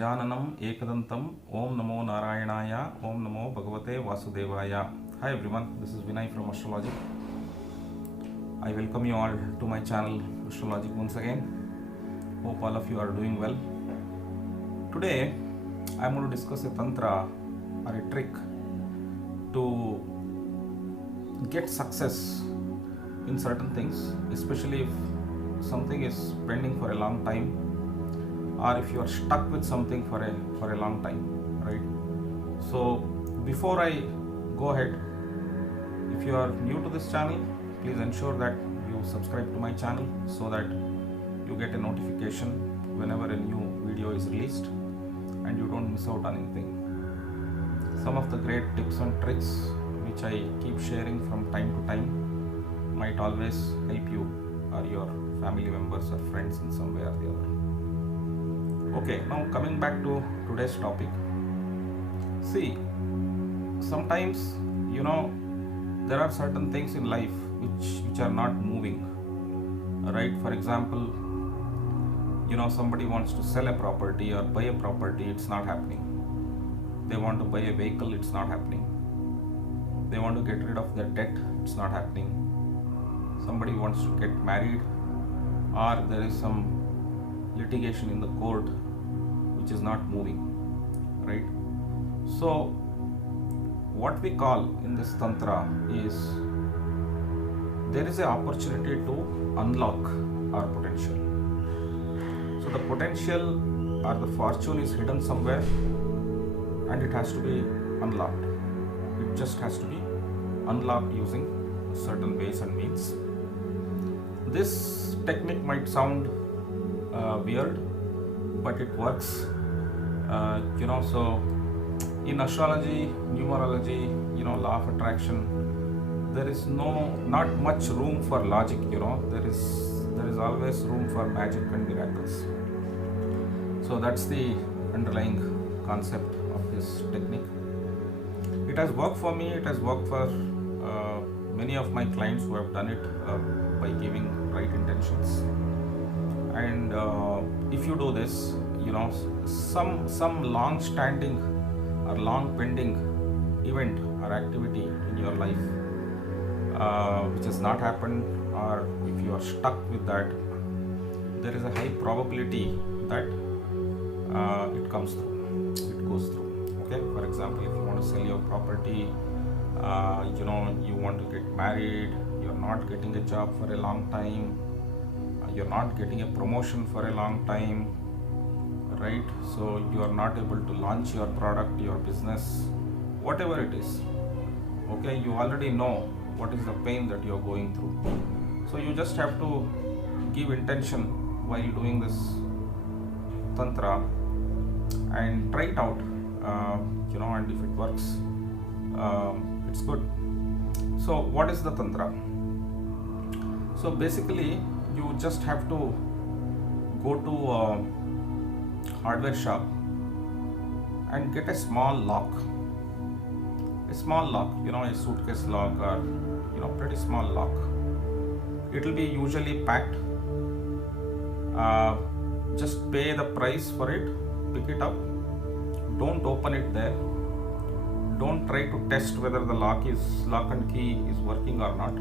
गजाननम एकदंतम ओम नमो नारायणाय ओम नमो भगवते वासुदेवाय. Hi everyone, this is Vinay from Astrology. I welcome you all to my channel Astrology once again. Hope all of you are doing well. Today I am going to discuss a tantra or a trick to get success in certain things, especially if something is pending for a long time, or if you are stuck with something for a long time, right? So before I go ahead, if you are new to this channel, please ensure that you subscribe to my channel so that you get a notification whenever a new video is released and you don't miss out on anything. Some of the great tips and tricks which I keep sharing from time to time might always help you or your family members or friends in some way or the other. Okay, now coming back to today's topic. See, sometimes there are certain things in life which are not moving, right? For example, somebody wants to sell a property or buy a property, it's not happening. They want to buy a vehicle, it's not happening. They want to get rid of their debt, it's not happening. Somebody wants to get married, or there is some litigation in the court which is not moving, right? So what we call in this tantra is there is an opportunity to unlock our potential. So the potential or the fortune is hidden somewhere and it has to be unlocked. It just has to be unlocked using certain ways and means. This technique might sound weird, but it works. So in astrology, numerology, law of attraction, there is not much room for logic. There is always room for magic and miracles. So that's the underlying concept of this technique. It has worked for me. It has worked for many of my clients who have done it by giving right intentions. And if you do this, some long-standing or long-pending event or activity in your life which has not happened, or if you are stuck with that, there is a high probability that it comes through, it goes through. Okay, for example, if you want to sell your property, you want to get married, you're not getting a job for a long time, you're not getting a promotion for a long time, right? So you are not able to launch your product, your business, whatever it is. Okay, you already know what is the pain that you're going through. So you just have to give intention while doing this tantra and try it out, and if it works, it's good. So what is the tantra? So basically, you just have to go to a hardware shop and get a small lock, a suitcase lock, or pretty small lock. It will be usually packed. Just pay the price for it, pick it up, don't open it there, don't try to test whether the lock and key is working or not.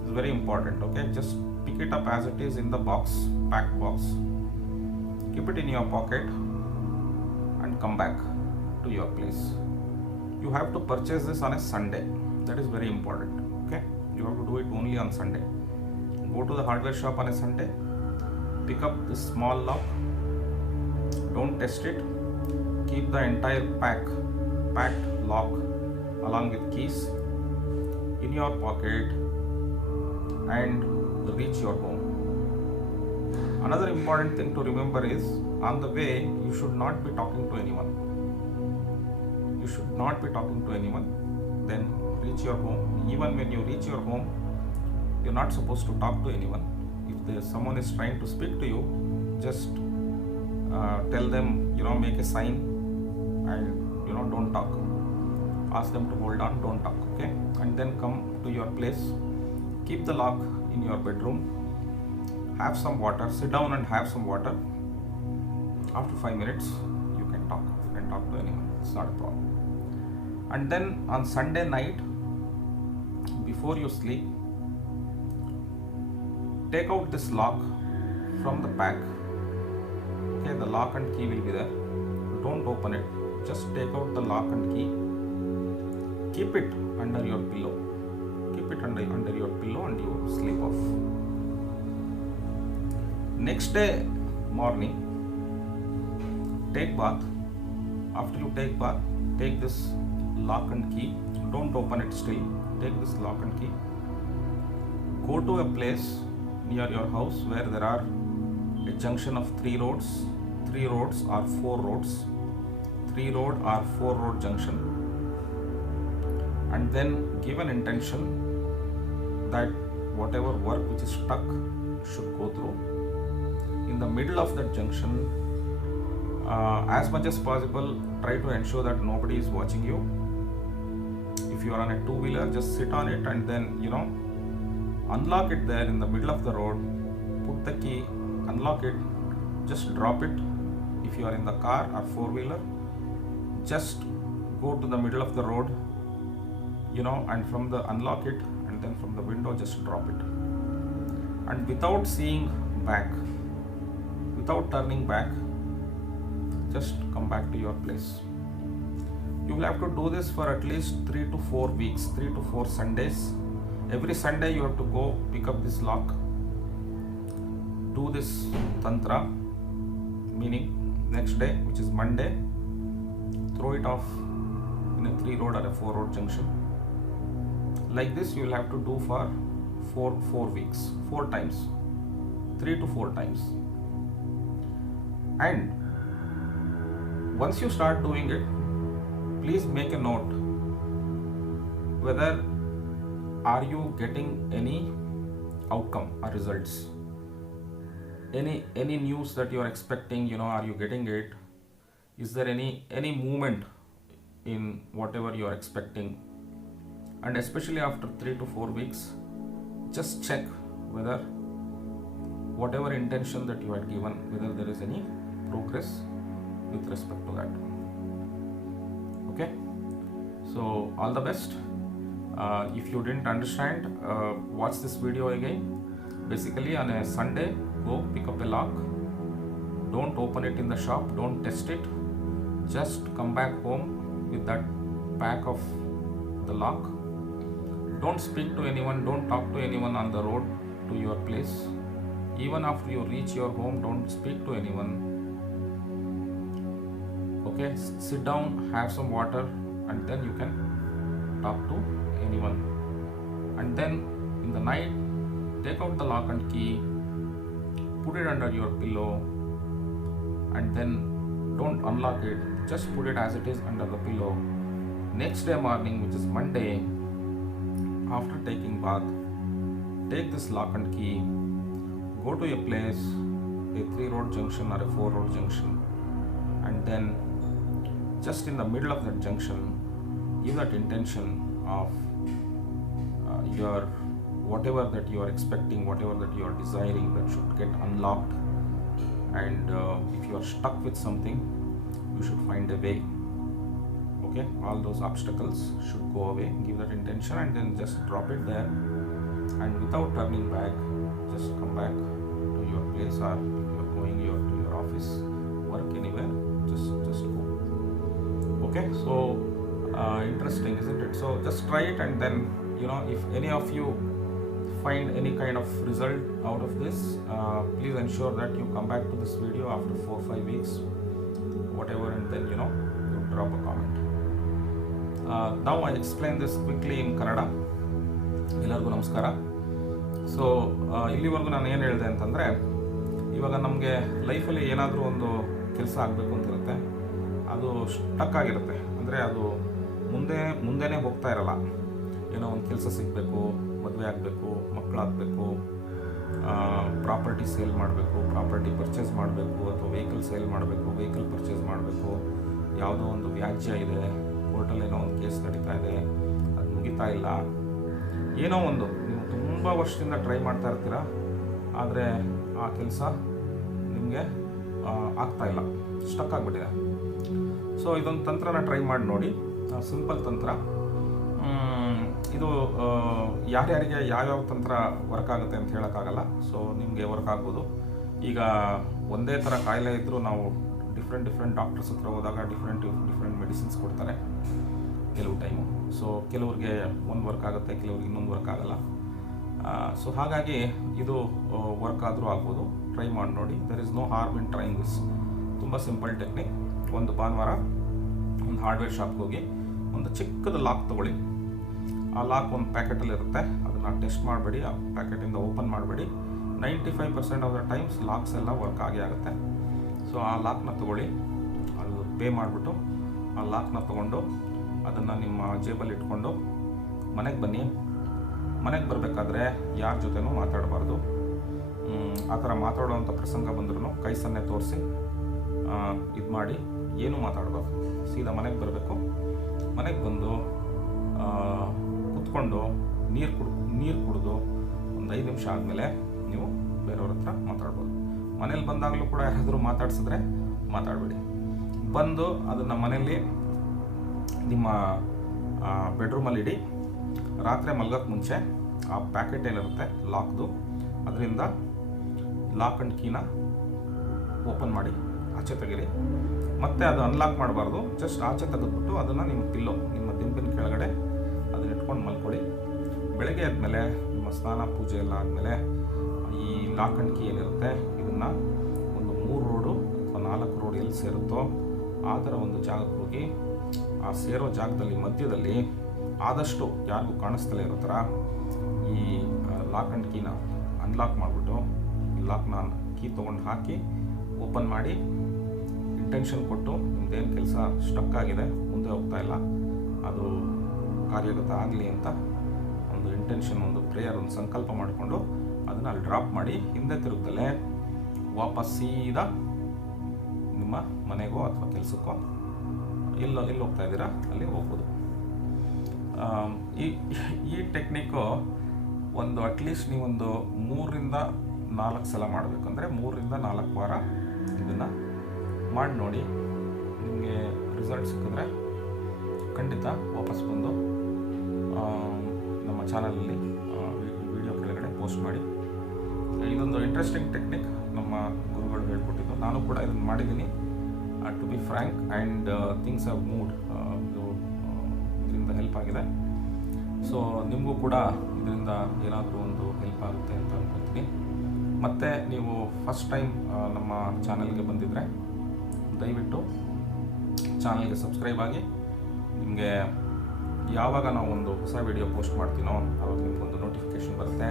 It's very important. Okay, just pick it up as it is in the box, packed box, keep it in your pocket and come back to your place. You have to purchase this on a Sunday. That is very important. Okay, you have to do it only on Sunday. Go to the hardware shop on a Sunday, pick up this small lock, don't test it, keep the entire packed lock along with keys in your pocket and reach your home. Another important thing to remember is, on the way, you should not be talking to anyone. You should not be talking to anyone. Then reach your home. Even when you reach your home, you're not supposed to talk to anyone. If someone is trying to speak to you, just tell them, make a sign and don't talk. Ask them to hold on, don't talk. Okay, and then come to your place. Keep the lock in your bedroom. Have some water. Sit down and have some water. After 5 minutes, you can talk to anyone. It's not a problem. And then on Sunday night, before you sleep, take out this lock from the pack. Okay, the lock and key will be there. Don't open it. Just take out the lock and key. Keep it under your pillow. Keep it under your pillow and you sleep off. Next day morning, take bath. After you take bath, take this lock and key. Don't open it still. Take this lock and key. Go to a place near your house where there are a junction of 3 roads. 3 roads or 4 roads. 3 road or 4 road junction. And then give an intention that whatever work which is stuck should go through. In the middle of that junction, as much as possible, try to ensure that nobody is watching you. If you are on a 2-wheeler, just sit on it and then unlock it there in the middle of the road. Put the key, unlock it, just drop it. If you are in the car or 4-wheeler, just go to the middle of the road, and from the unlock it, and then from the window just drop it. And without seeing back, without turning back, just come back to your place. You will have to do this for at least 3 to 4 weeks, 3 to 4 Sundays. Every Sunday you have to go pick up this lock, do this tantra, meaning next day, which is Monday, throw it off in a 3 road or a 4 road junction. Like this you will have to do for 4 weeks, 4 times, 3 to 4 times. And once you start doing it, please make a note whether are you getting any outcome or results, any news that you are expecting, are you getting it? Is there any movement in whatever you are expecting? And especially after 3 to 4 weeks, just check whether whatever intention that you had given, whether there is any progress with respect to that. Okay, so all the best. If you didn't understand, watch this video again. Basically, on a Sunday, go pick up a lock. Don't open it in the shop, don't test it. Just come back home with that pack of the lock. Don't speak to anyone, don't talk to anyone on the road to your place. Even after you reach your home, don't speak to anyone. Okay, sit down, have some water, and then you can talk to anyone. And then in the night, take out the lock and key, put it under your pillow, and then don't unlock it, just put it as it is under the pillow. Next day morning, which is Monday, after taking bath, take this lock and key, go to a place, a 3 road junction or a 4 road junction, and then just in the middle of that junction, give that intention of your whatever that you are expecting, whatever that you are desiring, that should get unlocked. And if you are stuck with something, you should find a way. Okay, all those obstacles should go away. Give that intention and then just drop it there, and without turning back, just come back to your place, or if you are going to your office, work anywhere, just go. Okay, so interesting, isn't it? So just try it, and then if any of you find any kind of result out of this, please ensure that you come back to this video after 4 or 5 weeks, whatever, and then you drop a comment. Now I explain this quickly in Kannada. ಎಲ್ಲರಿಗೂ ನಮಸ್ಕಾರ. So ಇಲ್ಲಿವರೆಗೂ ನಾನು ಏನು ಹೇಳಿದೆ ಅಂತಂದರೆ, ಇವಾಗ ನಮಗೆ ಲೈಫಲ್ಲಿ ಏನಾದರೂ ಒಂದು ಕೆಲಸ ಆಗಬೇಕು ಅಂತಿರುತ್ತೆ, ಅದು ಸ್ಟಕ್ ಆಗಿರುತ್ತೆ. ಅಂದರೆ ಅದು ಮುಂದೆನೇ ಹೋಗ್ತಾ ಇರಲ್ಲ. ಏನೋ ಒಂದು ಕೆಲಸ ಸಿಗಬೇಕು, ಮದುವೆ ಆಗಬೇಕು, ಮಕ್ಕಳಾಗಬೇಕು, ಪ್ರಾಪರ್ಟಿ ಸೇಲ್ ಮಾಡಬೇಕು, ಪ್ರಾಪರ್ಟಿ ಪರ್ಚೇಸ್ ಮಾಡಬೇಕು, ಅಥವಾ ವೆಹಿಕಲ್ ಸೇಲ್ ಮಾಡಬೇಕು, ವೆಹಿಕಲ್ ಪರ್ಚೇಸ್ ಮಾಡಬೇಕು, ಯಾವುದೋ ಒಂದು ವ್ಯಾಜ್ಯ ಇದೆ, ಕೋರ್ಟಲ್ಲಿ ಏನೋ ಒಂದು ಕೇಸ್ ನಡೀತಾ ಇದೆ, ಅದು ಮುಗಿತಾ ಇಲ್ಲ, ಏನೋ ಒಂದು ನೀವು ತುಂಬ ವರ್ಷದಿಂದ ಟ್ರೈ ಮಾಡ್ತಾ ಇರ್ತೀರ, ಆದರೆ ಆ ಕೆಲಸ ನಿಮಗೆ ಆಗ್ತಾಯಿಲ್ಲ, ಸ್ಟಕ್ ಆಗಿಬಿಟ್ಟಿದೆ. ಸೊ ಇದೊಂದು ತಂತ್ರನ ಟ್ರೈ ಮಾಡಿ ನೋಡಿ, ಸಿಂಪಲ್ ತಂತ್ರ. ಇದು ಯಾರ್ಯಾರಿಗೆ ಯಾವ್ಯಾವ ತಂತ್ರ ವರ್ಕ್ ಆಗುತ್ತೆ ಅಂತ ಹೇಳೋಕ್ಕಾಗಲ್ಲ. ಸೊ ನಿಮಗೆ ವರ್ಕ್ ಆಗ್ಬೋದು. ಈಗ ಒಂದೇ ಥರ ಕಾಯಿಲೆ ಇದ್ದರೂ ನಾವು ಡಿಫ್ರೆಂಟ್ ಡಾಕ್ಟರ್ಸ್ ಹತ್ರ ಹೋದಾಗ ಡಿಫ್ರೆಂಟ್ ಮೆಡಿಸಿನ್ಸ್ ಕೊಡ್ತಾರೆ ಕೆಲವು ಟೈಮು. ಸೊ ಕೆಲವ್ರಿಗೆ ಒಂದು ವರ್ಕ್ ಆಗುತ್ತೆ, ಕೆಲವ್ರಿಗೆ ಇನ್ನೊಂದು ವರ್ಕ್ ಆಗಲ್ಲ. ಸೊ ಹಾಗಾಗಿ ಇದು ವರ್ಕ್ ಆದರೂ ಆಗ್ಬೋದು. ಟ್ರೈ ಮಾಡಿ ನೋಡಿ. There is no harm in trying this. ತುಂಬ ಸಿಂಪಲ್ ಟೆಕ್ನಿಕ್. ಒಂದು ಭಾನುವಾರ ಒಂದು ಹಾರ್ಡ್ವೇರ್ ಶಾಪ್ಗೆ ಹೋಗಿ ಒಂದು ಚಿಕ್ಕದು ಲಾಕ್ ತೊಗೊಳ್ಳಿ. ಆ ಲಾಕ್ ಒಂದು ಪ್ಯಾಕೆಟಲ್ಲಿರುತ್ತೆ, ಅದನ್ನು ಟೆಸ್ಟ್ ಮಾಡಬೇಡಿ, ಆ ಪ್ಯಾಕೆಟಿಂದ ಓಪನ್ ಮಾಡಬೇಡಿ. 95% ಆಫ್ ದ ಟೈಮ್ಸ್ ಲಾಕ್ಸ್ ಎಲ್ಲ ವರ್ಕ್ ಆಗೇ ಆಗುತ್ತೆ. ಸೊ ಆ ಲಾಕ್ನ ತೊಗೊಳ್ಳಿ, ಅದು ಪೇ ಮಾಡಿಬಿಟ್ಟು ಆ ಲಾಕ್ನ ತೊಗೊಂಡು ಅದನ್ನು ನಿಮ್ಮ ಜೇಬಲ್ಲಿ ಇಟ್ಕೊಂಡು ಮನೆಗೆ ಬನ್ನಿ. ಮನೆಗೆ ಬರಬೇಕಾದ್ರೆ ಯಾರ ಜೊತೆನೂ ಮಾತಾಡಬಾರ್ದು. ಆ ಥರ ಮಾತಾಡೋವಂಥ ಪ್ರಸಂಗ ಬಂದ್ರೂ ಕೈ ಸನ್ನೆ ತೋರಿಸಿ ಇದು ಮಾಡಿ ಏನೂ ಮಾತಾಡಬಾರ್ದು. ಸೀದಾ ಮನೆಗೆ ಬರಬೇಕು. ಮನೆಗೆ ಬಂದು ಕುತ್ಕೊಂಡು ನೀರು ಕುಡಿದು ಒಂದು 5 ನಿಮಿಷ ಆದಮೇಲೆ ನೀವು ಬೇರೆಯವ್ರ ಹತ್ರ ಮಾತಾಡ್ಬೋದು. ಮನೇಲಿ ಬಂದಾಗಲೂ ಕೂಡ ಯಾರಾದರೂ ಮಾತಾಡ್ಸಿದ್ರೆ ಮಾತಾಡಬೇಡಿ. ಬಂದು ಅದನ್ನು ಮನೆಯಲ್ಲಿ ನಿಮ್ಮ ಬೆಡ್ರೂಮಲ್ಲಿ ಇಡಿ. ರಾತ್ರಿ ಮಲ್ಗೋಕ್ಕೆ ಮುಂಚೆ ಆ ಪ್ಯಾಕೆಟ್ ಏನಿರುತ್ತೆ ಲಾಕ್ದು, ಅದರಿಂದ ಲಾಕ್ ಆ್ಯಂಡ್ ಕೀನ ಓಪನ್ ಮಾಡಿ ಆಚೆ ತೆಗೀರಿ. ಮತ್ತು ಅದು ಅನ್ಲಾಕ್ ಮಾಡಬಾರ್ದು, ಜಸ್ಟ್ ಆಚೆ ತೆಗೆದುಬಿಟ್ಟು ಅದನ್ನು ನಿಮ್ಮ ನಿಮ್ಮ ದಿಂಬಿನ ಕೆಳಗಡೆ ಅದನ್ನ ಇಟ್ಕೊಂಡು ಮಲ್ಕೊಳ್ಳಿ. ಬೆಳಗ್ಗೆ ಆದಮೇಲೆ ನಿಮ್ಮ ಸ್ನಾನ ಪೂಜೆ ಎಲ್ಲ ಆದಮೇಲೆ ಈ ಲಾಕ್ ಆ್ಯಂಡ್ ಕೀ ಏನಿರುತ್ತೆ ಇದನ್ನು ಒಂದು 3 ರೋಡು ಅಥವಾ 4 ರೋಡ್ ಎಲ್ಲಿ ಸೇರುತ್ತೋ ಆ ಥರ ಒಂದು ಜಾಗಕ್ಕೆ ಹೋಗಿ ಆ ಸೇರೋ ಜಾಗದಲ್ಲಿ ಮಧ್ಯದಲ್ಲಿ ಆದಷ್ಟು ಯಾರಿಗೂ ಕಾಣಿಸ್ತಲೇ ಇರೋ ಥರ ಈ ಲಾಕ್ ಆ್ಯಂಡ್ ಕೀನ ಅನ್ಲಾಕ್ ಮಾಡಿಬಿಟ್ಟು ಲಾಕ್ನ ಕೀ ತೊಗೊಂಡು ಹಾಕಿ ಓಪನ್ ಮಾಡಿ ಇಂಟೆನ್ಷನ್ ಕೊಟ್ಟು ನಿಮ್ಮದೇನು ಕೆಲಸ ಸ್ಟಕ್ ಆಗಿದೆ, ಮುಂದೆ ಹೋಗ್ತಾ ಇಲ್ಲ, ಅದು ಕಾರ್ಯಗತ ಆಗಲಿ ಅಂತ ಒಂದು ಇಂಟೆನ್ಷನ್, ಒಂದು ಪ್ರೇಯರ್, ಒಂದು ಸಂಕಲ್ಪ ಮಾಡಿಕೊಂಡು ಅದನ್ನು ಅಲ್ಲಿ ಡ್ರಾಪ್ ಮಾಡಿ ಹಿಂದೆ ತಿರುಗ್ದಲ್ಲೇ ವಾಪಸ್ ಸೀದಾ ನಿಮ್ಮ ಮನೆಗೋ ಅಥವಾ ಕೆಲಸಕ್ಕೋ ಎಲ್ಲಿ ಹೋಗ್ತಾ ಇದ್ದೀರಾ ಅಲ್ಲಿ ಹೋಗ್ಬೋದು. ಈ ಟೆಕ್ನಿಕ್ಕು ಒಂದು ಅಟ್ಲೀಸ್ಟ್ ನೀವೊಂದು 3ರಿಂದ 4 ಸಲ ಮಾಡಬೇಕಂದ್ರೆ 3ರಿಂದ 4 ವಾರ ಇದನ್ನು ಮಾಡಿ ನೋಡಿ. ನಿಮಗೆ ರಿಸಲ್ಟ್ ಸಿಕ್ಕಿದ್ರೆ ಖಂಡಿತ ವಾಪಸ್ ಬಂದು ನಮ್ಮ ಚಾನಲಲ್ಲಿ ವಿಡಿಯೋ ಕೆಳಗಡೆ ಪೋಸ್ಟ್ ಮಾಡಿ. ಇದೊಂದು ಇಂಟ್ರೆಸ್ಟಿಂಗ್ ಟೆಕ್ನಿಕ್ ನಮ್ಮ ಗುರುಗಳು ಹೇಳ್ಕೊಟ್ಟಿದ್ದು. ನಾನು ಕೂಡ ಇದನ್ನು ಮಾಡಿದ್ದೀನಿ. To be frank and things have moved. ಇದರಿಂದ ಹೆಲ್ಪ್ ಆಗಿದೆ. ಸೊ ನಿಮಗೂ ಕೂಡ ಇದರಿಂದ ಏನಾದರೂ ಒಂದು ಹೆಲ್ಪ್ ಆಗುತ್ತೆ ಅಂತ ಅಂದ್ಕೊಳ್ತೀನಿ. ಮತ್ತು ನೀವು ಫಸ್ಟ್ ಟೈಮ್ ನಮ್ಮ ಚಾನಲ್ಗೆ ಬಂದಿದ್ದರೆ ದಯವಿಟ್ಟು ಚಾನಲ್ಗೆ ಸಬ್ಸ್ಕ್ರೈಬ್ ಆಗಿ. ನಿಮಗೆ ಯಾವಾಗ ನಾವು ಒಂದು ಹೊಸ ವಿಡಿಯೋ ಪೋಸ್ಟ್ ಮಾಡ್ತೀನೋ ಆವಾಗ ನಿಮಗೊಂದು ನೋಟಿಫಿಕೇಷನ್ ಬರುತ್ತೆ.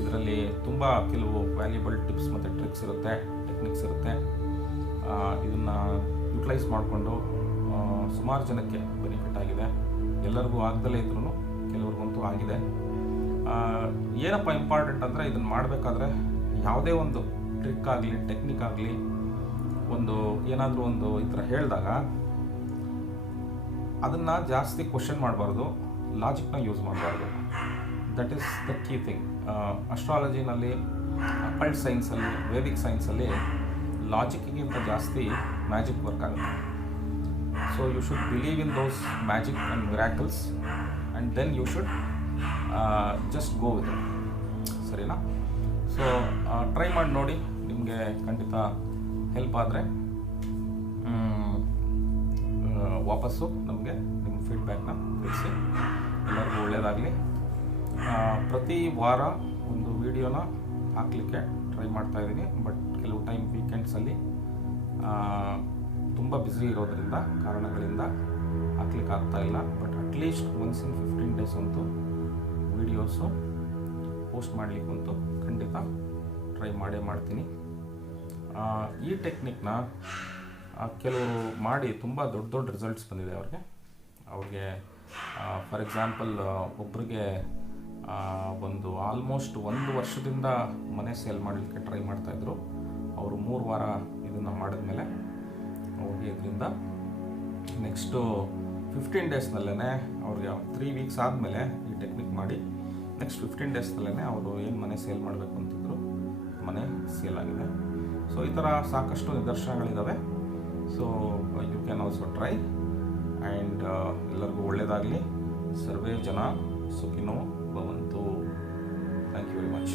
ಇದರಲ್ಲಿ ತುಂಬ ಕೆಲವು ವ್ಯಾಲ್ಯೂಬಲ್ ಟಿಪ್ಸ್ ಮತ್ತು ಟ್ರಿಕ್ಸ್ ಇರುತ್ತೆ, ಟೆಕ್ನಿಕ್ಸ್ ಇರುತ್ತೆ. ಇದನ್ನು ಯುಟಿಲೈಸ್ ಮಾಡಿಕೊಂಡು ಸುಮಾರು ಜನಕ್ಕೆ ಬೆನಿಫಿಟ್ ಆಗಿದೆ. ಎಲ್ಲರಿಗೂ ಆಗದಲ್ಲೇ ಇದ್ರೂ ಕೆಲವ್ರಿಗಂತೂ ಆಗಿದೆ. ಏನಪ್ಪ ಇಂಪಾರ್ಟೆಂಟ್ ಅಂದರೆ ಇದನ್ನು ಮಾಡಬೇಕಾದ್ರೆ ಯಾವುದೇ ಒಂದು ಟ್ರಿಕ್ ಆಗಲಿ ಟೆಕ್ನಿಕ್ ಆಗಲಿ ಒಂದು ಏನಾದರೂ ಒಂದು ಈ ಥರ ಹೇಳಿದಾಗ ಅದನ್ನು ಜಾಸ್ತಿ ಕ್ವಶನ್ ಮಾಡಬಾರ್ದು, ಲಾಜಿಕ್ನ ಯೂಸ್ ಮಾಡಬಾರ್ದು. That is the key thing. ಅಸ್ಟ್ರಾಲಜಿನಲ್ಲಿ, ಅಕಲ್ಟ್ ಸೈನ್ಸಲ್ಲಿ, ವೇದಿಕ್ ಸೈನ್ಸಲ್ಲಿ ಲಾಜಿಕ್ಗಿಂತ ಜಾಸ್ತಿ ಮ್ಯಾಜಿಕ್ ವರ್ಕ್ ಆಗುತ್ತೆ. So you should believe in those magic and miracles and then you should just go with it. ಸರಿನಾ? ಸೊ ಟ್ರೈ ಮಾಡಿ ನೋಡಿ, ನಿಮಗೆ ಖಂಡಿತ ಹೆಲ್ಪ್ ಆದರೆ ವಾಪಸ್ಸು ನಮಗೆ ನಿಮ್ಮ ಫೀಡ್ಬ್ಯಾಕ್ನ ತಿಳಿಸಿ. ಎಲ್ಲರಿಗೂ ಒಳ್ಳೆಯದಾಗಲಿ. ಪ್ರತಿ ವಾರ ಒಂದು ವಿಡಿಯೋನ ಹಾಕಲಿಕ್ಕೆ ಟ್ರೈ ಮಾಡ್ತಾಯಿದ್ದೀನಿ. ಬಟ್ ಕೆಲವು ಟೈಮ್ ವೀಕೆಂಡ್ಸಲ್ಲಿ ತುಂಬ ಬ್ಯುಸಿ ಇರೋದರಿಂದ ಕಾರಣಗಳಿಂದ ಹಾಕ್ಲಿಕ್ಕೆ ಆಗ್ತಾಯಿಲ್ಲ. But at least once in 15 days ಅಂತೂ ವೀಡಿಯೋಸು ಪೋಸ್ಟ್ ಮಾಡಲಿಕ್ಕಂತೂ ಖಂಡಿತ ಟ್ರೈ ಮಾಡ್ತೀನಿ. ಈ ಟೆಕ್ನಿಕ್ನ ಕೆಲವರು ಮಾಡಿ ತುಂಬ ದೊಡ್ಡ ರಿಸಲ್ಟ್ಸ್ ಬಂದಿದೆ ಅವ್ರಿಗೆ. ಫಾರ್ ಎಕ್ಸಾಂಪಲ್ ಒಬ್ಬರಿಗೆ ಒಂದು ಆಲ್ಮೋಸ್ಟ್ 1 ವರ್ಷದಿಂದ ಮನೆ ಸೇಲ್ ಮಾಡಲಿಕ್ಕೆ ಟ್ರೈ ಮಾಡ್ತಾಯಿದ್ರು. ಅವರು 3 ವಾರ ಇದನ್ನು ಮಾಡಿದ್ಮೇಲೆ ಅವ್ರಿಗೆ ಇದರಿಂದ ನೆಕ್ಸ್ಟು 15 ಡೇಸ್ನಲ್ಲೇ ಅವ್ರಿಗೆ 3 ವೀಕ್ಸ್ ಆದಮೇಲೆ ಈ ಟೆಕ್ನಿಕ್ ಮಾಡಿ ನೆಕ್ಸ್ಟ್ 15 ಡೇಸ್ನಲ್ಲೇ ಅವರು ಏನು ಮನೆ ಸೇಲ್ ಮಾಡಬೇಕು ಅಂತಿದ್ರು ಮನೆ ಸೇಲ್ ಆಗಿದೆ. ಸೊ ಈ ಥರ ಸಾಕಷ್ಟು ನಿದರ್ಶನಗಳಿದ್ದಾವೆ. So you can also try. And ಎಲ್ಲರಿಗೂ ಒಳ್ಳೆಯದಾಗಲಿ. ಸರ್ವೇ ಜನ ಸುಖಿನೋ ಭವಂತು. Thank you very much.